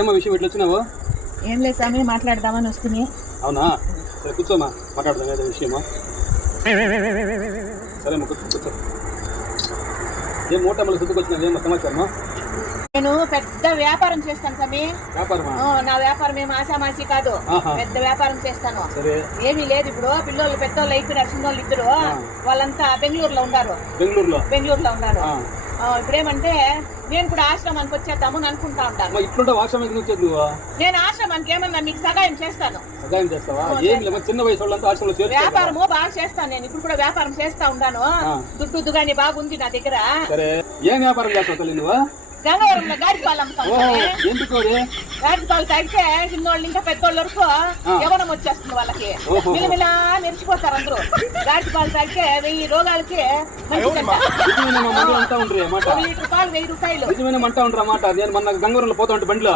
ఏమో విషయం ఎట్లా వచ్చినావు? ఏం లేదు స్వామి, మాట్లాడదామని వస్తుంది. అవునా, సరే కూర్చోమా, మాట్లాడదాం ఏదో విషయమా. సరే కూర్చో. ఏం మూట మళ్ళీ సుద్దుకొచ్చినావు, ఏమో సమాచారమా? నేను పెద్ద వ్యాపారం చేస్తాను స్వామి. వ్యాపారమా? నా వ్యాపారం ఏం ఆశామాసి కాదు, పెద్ద వ్యాపారం చేస్తాను. ఏమీ లేదు, ఇప్పుడు పిల్లలు పెద్దోళ్ళు అయిపోయినారు, చిన్నోళ్ళు ఇద్దరు, వాళ్ళంతా బెంగళూరులో ఉన్నారు. బెంగళూరులో ఉన్నారు. ఇప్పుడేమంటే నేను కూడా ఆశ్రమానికి వచ్చేద్దామని అనుకుంటా ఉంటాను. ఇట్లుంటే ఆశ్రమానికి వచ్చేది నువ్వు? నేను ఆశ్రమానికి ఏమన్నా మీకు సహాయం చేస్తాను. సహాయం చేస్తావా? చిన్న వయసు వాళ్ళంతా ఆశ్రమంలో వ్యాపారము బాగా చేస్తాను. నేను ఇప్పుడు కూడా వ్యాపారం చేస్తా ఉంటాను. దుడ్డు గానీ బాగుంది నా దగ్గర. సరే, ఏం వ్యాపారం చేస్తావు తల్లి నువ్వు? గంగవరంలో గాడి పాలు అమ్ముతాను. గాడి పాలు తాగితే చిన్నోళ్ళు ఇంకా పెద్దోళ్ళ వరకు యవనం వచ్చేస్తుంది వాళ్ళకి. మిలమిలా మెరిచిపోతారు అందరూ. గాడి పాలు తాగితే 1000 రోగాలకి మంచిదంట. లీటర్ పాలు 1000 రూపాయలు. నిజమైన మంట ఉంటారు అన్నమాట. నేను మొన్న గంగవరంలో పోతా ఉంటే బండిలో